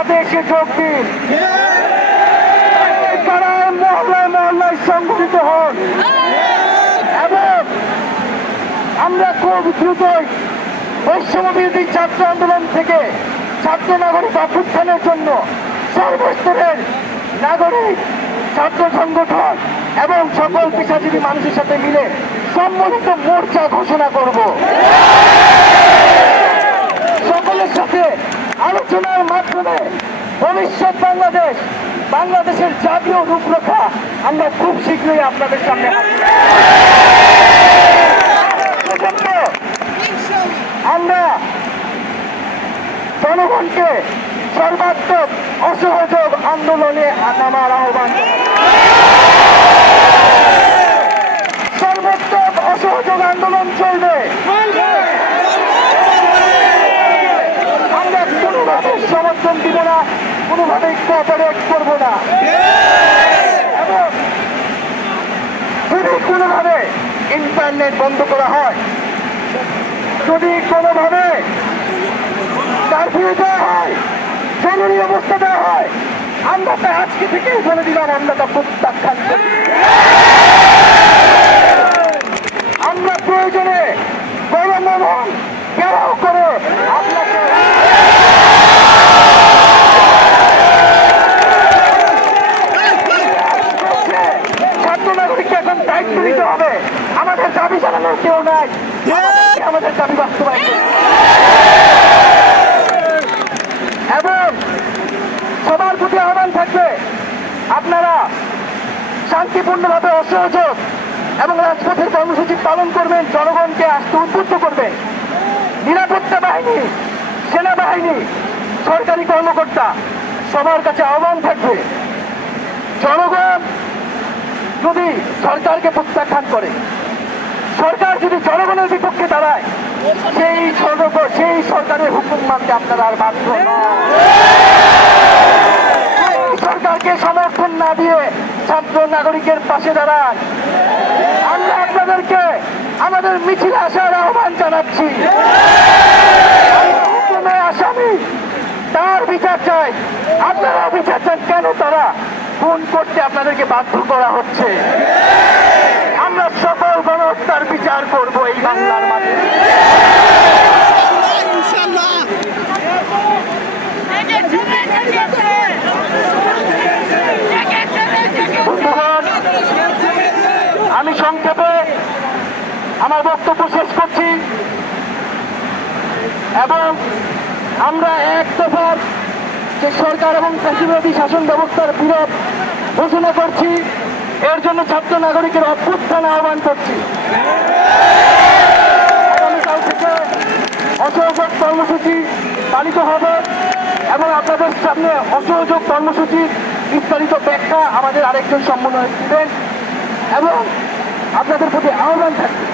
যোগ দিন মহল্লায় মহল্লায় সংগঠিত হন। এবং আমরা খুব দ্রুতই ছাত্র আন্দোলন থেকে ছাত্র নাগরিক অভ্যুত্থানের জন্য সর্বস্তরের নাগরিক ছাত্র সংগঠন এবং সকল পেশাজীবী মানুষের সাথে মিলে সম্মিলিত মোর্চা ঘোষণা করব সকলের সাথে আলোচনার মাধ্যমে ভবিষ্যৎ বাংলাদেশ, বাংলাদেশের জাতীয় রূপরেখা আমরা খুব শীঘ্রই আপনাদের সামনে আমরা জনগণকে সর্বাত্মক অসহযোগ আন্দোলনে নামার আহ্বান জানাচ্ছি। সর্বোত্তম অসহযোগ আন্দোলন চলবে আমরা কোনোভাবে সমর্থন দিব না কোঅপারেট করব না। যদি কোনোভাবে ইন্টারনেট বন্ধ করা হয়, যদি কোনোভাবে কারফিউ দেওয়া হয়, জরুরি অবস্থা দেওয়া হয়, আমরা তা আজকে থেকেই বলে দিলাম, আমরা তা প্রত্যাখ্যান করি আমরা প্রয়োজনে গরম এবং ঘেরাও করে হবে। আমাদের দাবি জানানোর কেউ নাই। আমাদের দাবি বাস্তবায়ন এবং সবার প্রতি আহ্বান থাকবে আপনারা শান্তিপূর্ণভাবে অসহযোগ এবং রাজপথের কর্মসূচি পালন করবেন জনগণকে আসতে উদ্বুদ্ধ করবেন। নিরাপত্তা বাহিনী সেনাবাহিনী সরকারি কর্মকর্তা সবার কাছে আহ্বান থাকবে জনগণ যদি সরকারকে প্রত্যাখ্যান করে, সরকার যদি জনগণের বিপক্ষে দাঁড়ায়, সেই সেই সরকারের হুকুম মানতে আপনারা আর বাধ্য সরকারকে সমর্থন না দিয়ে ছাত্র নাগরিকের পাশে দাঁড়ান। আমরা আপনাদেরকে আমাদের মিছিলে আসার আহ্বান জানাচ্ছি। আসামি, তার বিচার চাই। আপনারা বিচার চান, কেন তারা খুন করতে আপনাদেরকে বাধ্য করা হচ্ছে। আমরা সকল গণহত্যার বিচার করব এই বাংলার আমি সংক্ষেপে আমার বক্তব্য শেষ করছি। এবং আমরা এক দফার যে সরকার এবং ফ্যাসিবাদী শাসন ব্যবস্থার বিরোধ ঘোষণা করছি, এর জন্য ছাত্র নাগরিকের অভ্যুত্থান আহ্বান করছি। অসহযোগ কর্মসূচি পালিত হবে এবং আপনাদের সামনে অসহযোগ কর্মসূচির বিস্তারিত ব্যাখ্যা আমাদের আরেকজন সম্মেলনে দিবেন এবং আপনাদের প্রতি আহ্বান থাকবে।